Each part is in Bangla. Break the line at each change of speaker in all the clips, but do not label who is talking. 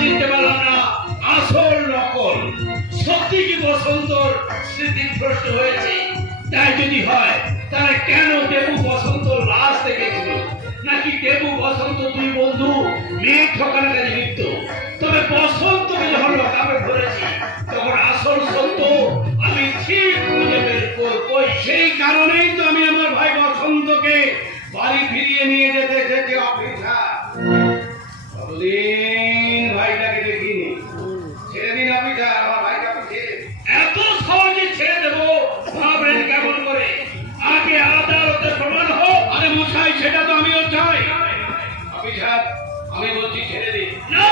চিনতে পারলাম না, আসল নকল। সত্যি কি বসন্তর স্মৃতি ভ্রষ্ট হয়েছে? তাই যদি হয়, তাহলে কেন দেবু বসন্ত লাশ দেখেছিল? নাকি দেবু বসন্ত দুই বন্ধু মেয়ে ঠকানা কাজে লিপ্ত? অফিসার আমি বলছি ছেড়ে দিন না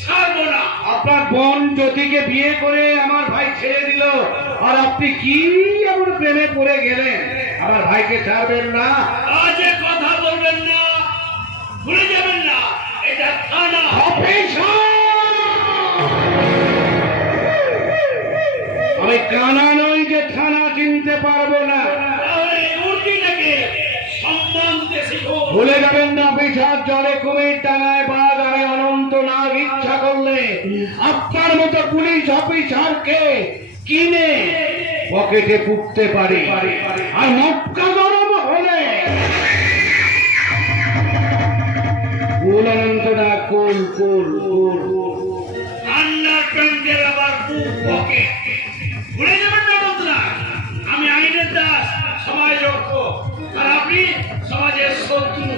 ছাড়বো না। আপনার বোন জ্যোতিকে বিয়ে করে আমার ভাই ছেড়ে দিল। আর আপনি কি এমন প্রেমে পড়ে গেলেন? আমার ভাইকে ছাড়বেন না। আজে কথা বলবেন না ভুলে যাবেন না। এটা থানা। আমি কানা নই যে থানা চিনতে পারব না। ভুলে যাবেন না। বিশাল জলে কুমির টাঙায় বাঘ অনন্ত নাগ ইচ্ছা করলে। আপনার মতো পুলিশ অফিসারকে কিনে পকেটে পুকতে পারে। আর মক্কা গরম হলে কুল কুল কুল কুল আমি আইনের দাস আর আপনি সমাজের শত্রু।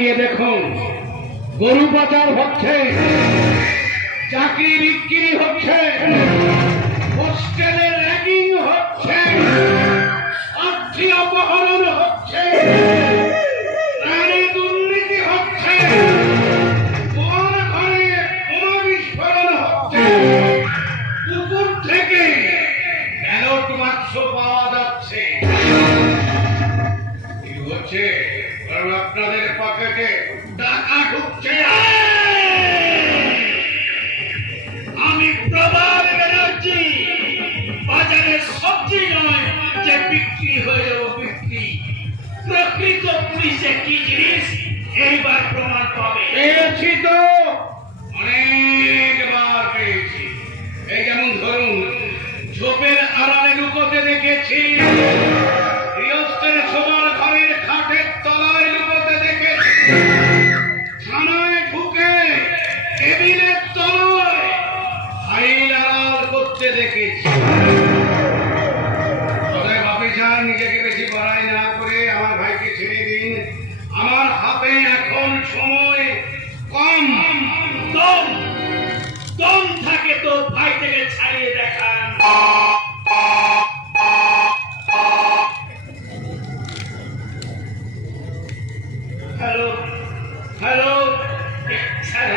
গিয়ে দেখুন। গরু পাচার হচ্ছে চাকরি বিক্রি হচ্ছে হোস্টেলের র্যাগিং হচ্ছে অর্থী অপহরণ হচ্ছে। পুলিশে কি জিনিস এইবার প্রমাণ পাবে। পেয়েছি তো। অনেকবার পেয়েছি। এই যেমন ধরুন ঝোপের আড়ালে লুকোতে দেখেছি গৃহস্থের সবার ঘরের খাটের তলায় লুকোতে দেখেছি থানায় ঢুকে টেবিলের তলায় ফাইল আড়াল করতে দেখেছি। অতএব অফিসার নিজেকে আমার হাতে এখন সময় কম। দম দম থাকে তো ভাই থেকে ছাড়িয়ে দেখান। হ্যালো হ্যালো হ্যাঁ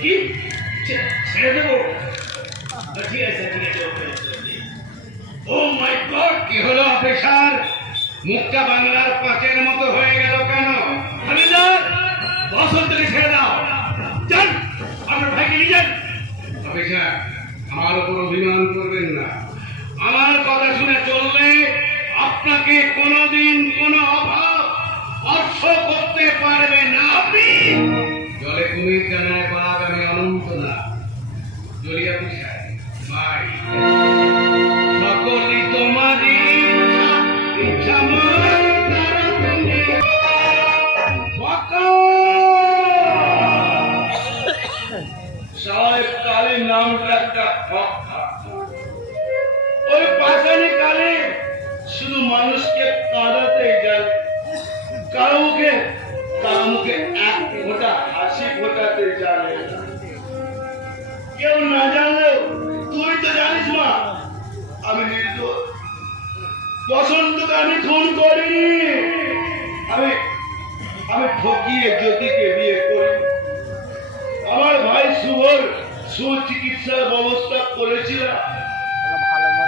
কি? ছেড়ে দেবো? আচ্ছা, ঠিক আছে ঠিক আছে। মুখটা বাংলার পাঁচের মতো হয়ে গেল কেন? হাবিলদার বসন্তকে ছেড়ে দাও। যান আপনার ভাইকে নিয়ে যান। অফিসার আমার উপর অভিমান করবেন না। আমার কথা শুনে চললে আপনাকে কোনোদিন কোনো অভাব স্পর্শ করতে পারবে না। আপনি! জলে কুমির জানায় বাঘ আমি অনন্ত না। জলিয়া পিসাই ভাই একটা ঠকা ওই পাশানি কালী শুধু মানুষকে কাঁদাতে জানে কাউকে কাউকে এক ফোঁটা হাসি ফোটাতে জানে কেউ না জানলেও তুই তো জানিস মা, আমি নির্দোষ। বসন্তকে আমি খুন করিনি। আমি
আমি ঠকিয়ে জ্যোতিকে বিয়ে করি। আমার ভাই শুভর সুচিকিৎসার ব্যবস্থা করেছিলাম।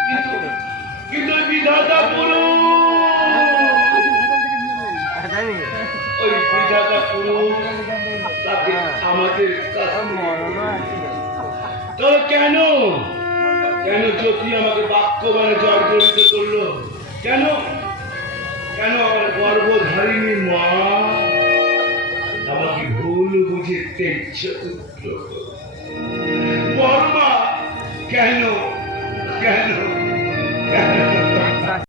কিন্তু কিন্তু বিধাতা ওই বিধাতা পুরুষ। তাকে আমাদের তো কেন কেন জ্যোতি আমাকে বাক্য মানে জর্জরিত করল। কেন? কেন আমার গর্ভধারিণী মা আমাকে ভুল বুঝে তেজ বর্মা কেন কেন